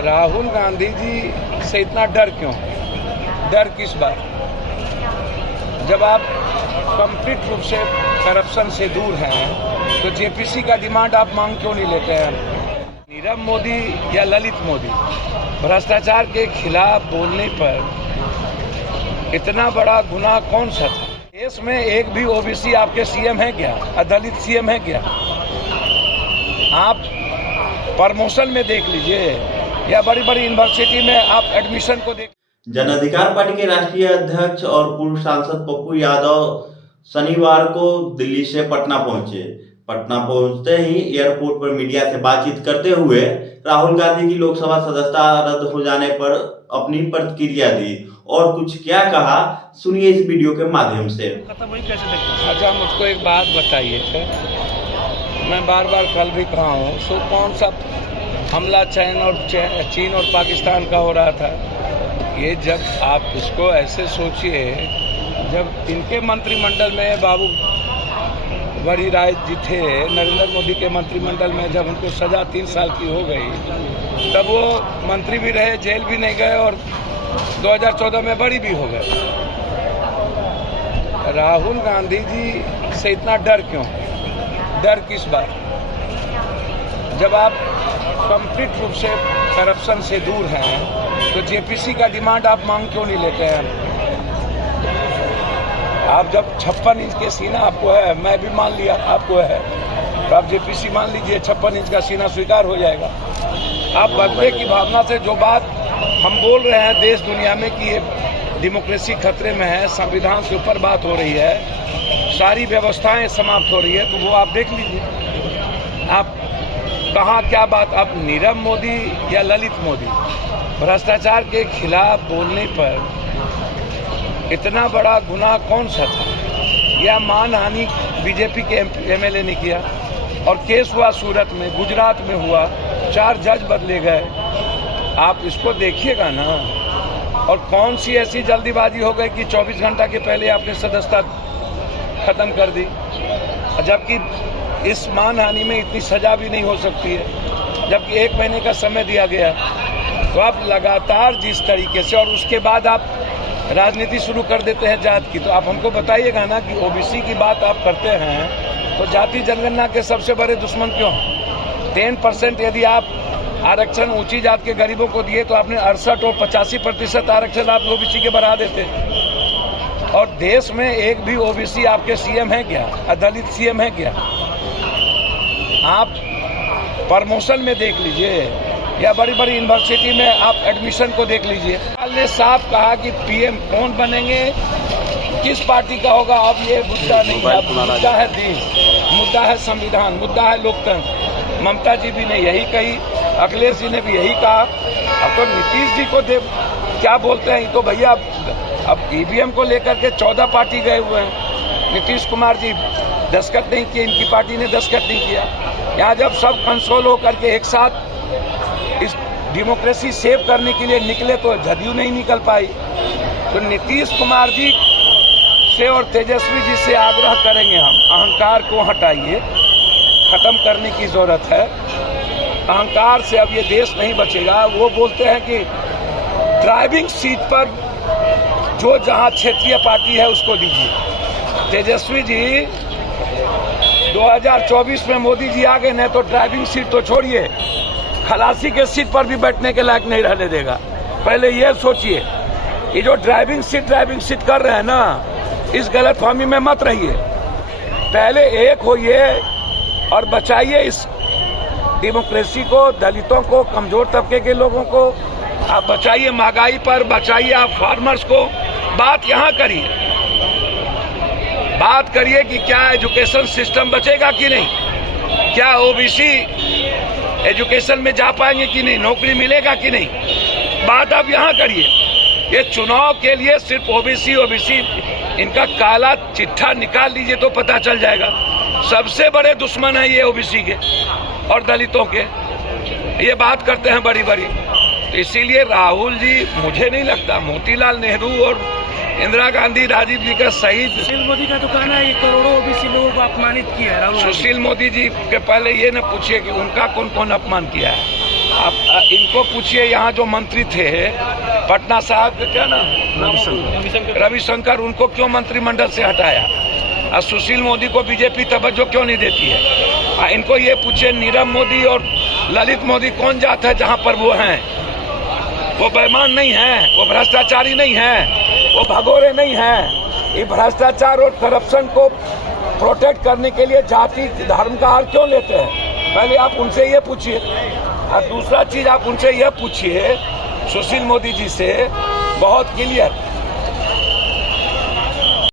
राहुल गांधी जी से इतना डर क्यों? डर किस बात? जब आप कंप्लीट रूप से करप्शन से दूर हैं तो जेपीसी का डिमांड आप मांग क्यों नहीं लेते हैं? नीरव मोदी या ललित मोदी भ्रष्टाचार के खिलाफ बोलने पर इतना बड़ा गुनाह कौन सा था? देश में एक भी ओबीसी आपके सीएम है क्या? दलित सीएम है क्या? आप प्रमोशन में देख लीजिए या बड़ी बड़ी यूनिवर्सिटी में आप एडमिशन को देख। जन अधिकार पार्टी के राष्ट्रीय अध्यक्ष और पूर्व सांसद पप्पू यादव शनिवार को दिल्ली से पटना पहुंचे। पटना पहुंचते ही एयरपोर्ट पर मीडिया से बातचीत करते हुए राहुल गांधी की लोकसभा सदस्यता रद्द हो जाने पर अपनी प्रतिक्रिया दी और कुछ क्या कहा, सुनिए इस वीडियो के माध्यम से। अच्छा, मुझको एक बात बताइए, मैं बार बार कल भी कहा हूँ, सो कौन सा हमला चीन और पाकिस्तान का हो रहा था? ये जब आप इसको ऐसे सोचिए, जब इनके मंत्रिमंडल में बाबू बड़ी राय जी थे, नरेंद्र मोदी के मंत्रिमंडल में, जब उनको सजा 3 साल की हो गई तब वो मंत्री भी रहे, जेल भी नहीं गए और 2014 में बड़ी भी हो गए। राहुल गांधी जी से इतना डर क्यों? डर किस बात? जब आप कंप्लीट रूप से करप्शन से दूर हैं तो जेपीसी का डिमांड आप मांग क्यों नहीं लेते हैं? आप जब 56 इंच के सीना आपको है, मैं भी मान लिया आपको है, तो आप जेपीसी मान लीजिए, 56 इंच का सीना स्वीकार हो जाएगा। आप बदले की भावना से जो बात हम बोल रहे हैं देश दुनिया में कि ये डेमोक्रेसी खतरे में है, संविधान से ऊपर बात हो रही है, सारी व्यवस्थाएं समाप्त हो रही है, तो वो आप देख लीजिए। आप कहाँ क्या बात? आप नीरव मोदी या ललित मोदी भ्रष्टाचार के खिलाफ बोलने पर इतना बड़ा गुनाह कौन सा था? या मानहानि बीजेपी के एमएलए ने किया और केस हुआ सूरत में, गुजरात में हुआ, 4 जज बदले गए। आप इसको देखिएगा ना। और कौन सी ऐसी जल्दीबाजी हो गई कि 24 घंटा के पहले आपने सदस्यता खत्म कर दी, जबकि इस मानहानि में इतनी सजा भी नहीं हो सकती है, जबकि 1 महीने का समय दिया गया। तो आप लगातार जिस तरीके से, और उसके बाद आप राजनीति शुरू कर देते हैं जात की, तो आप हमको बताइएगा ना कि ओबीसी की बात आप करते हैं तो जाति जनगणना के सबसे बड़े दुश्मन क्यों हैं? 10% यदि आप आरक्षण ऊंची जात के गरीबों को दिए तो आपने 68 और 85% आरक्षण आप ओबीसी के बढ़ा देते। और देश में एक भी ओबीसी आपके सीएम है क्या? दलित सीएम है क्या? आप प्रमोशन में देख लीजिए या बड़ी बड़ी यूनिवर्सिटी में आप एडमिशन को देख लीजिए। ने साफ कहा कि पीएम कौन बनेंगे, किस पार्टी का होगा, अब ये मुद्दा नहीं है। मुद्दा है देश, मुद्दा है संविधान, मुद्दा है लोकतंत्र। ममता जी भी ने यही कही, अखिलेश जी ने भी यही कहा। अब तो नीतीश जी को क्या बोलते हैं, तो भैया अब ईवीएम को लेकर के 14 पार्टी गए हुए हैं। नीतीश कुमार जी दस्तखत नहीं किए, इनकी पार्टी ने दस्तखत नहीं किया। यहाँ जब सब कंसोल होकर के एक साथ इस डेमोक्रेसी सेव करने के लिए निकले तो जदयू नहीं निकल पाई। तो नीतीश कुमार जी से और तेजस्वी जी से आग्रह करेंगे हम, अहंकार को हटाइए, खत्म करने की जरूरत है। अहंकार से अब ये देश नहीं बचेगा। वो बोलते हैं कि ड्राइविंग सीट पर जो जहां क्षेत्रीय पार्टी है उसको दीजिए। तेजस्वी जी 2024 में मोदी जी आ गए न तो ड्राइविंग सीट तो छोड़िए, खलासी के सीट पर भी बैठने के लायक नहीं रहने देगा। पहले ये सोचिए, ये जो ड्राइविंग सीट कर रहे हैं ना, इस गलतफहमी में मत रहिए। पहले एक होइए और बचाइए इस डेमोक्रेसी को, दलितों को, कमजोर तबके के लोगों को आप बचाइए। महंगाई पर बचाइए आप फार्मर्स को। बात यहाँ करिए, बात करिए कि क्या एजुकेशन सिस्टम बचेगा कि नहीं, क्या ओबीसी एजुकेशन में जा पाएंगे कि नहीं, नौकरी मिलेगा कि नहीं। बात आप यहाँ करिए। ये चुनाव के लिए सिर्फ ओबीसी इनका काला चिट्ठा निकाल लीजिए तो पता चल जाएगा। सबसे बड़े दुश्मन है ये ओबीसी के और दलितों के। ये बात करते हैं बड़ी बड़ी। तो इसीलिए राहुल जी, मुझे नहीं लगता, मोतीलाल नेहरू और इंदिरा गांधी, राजीव जी का शहीद। सुशील मोदी का तो कहना है कि करोड़ों ओबीसी लोगों को अपमानित किया है राहुल। सुशील मोदी जी के पहले ये न पूछिए कि उनका कौन कौन अपमान किया है। आप इनको पूछिए, यहाँ जो मंत्री थे पटना साहब के क्या नाम रविशंकर, उनको क्यों मंत्रिमंडल से हटाया? और सुशील मोदी को बीजेपी तवज्जो क्यों नहीं देती है? इनको ये पूछिए, नीरव मोदी और ललित मोदी कौन जात है जहाँ पर वो हैं? वो बेईमान नहीं है, वो भ्रष्टाचारी नहीं है, वो भगोरे नहीं है। ये भ्रष्टाचार और करप्शन को प्रोटेक्ट करने के लिए जाति धर्म का आड़ क्यों लेते हैं? पहले आप उनसे ये पूछिए। और दूसरा चीज आप उनसे यह पूछिए, सुशील मोदी जी से बहुत क्लियर,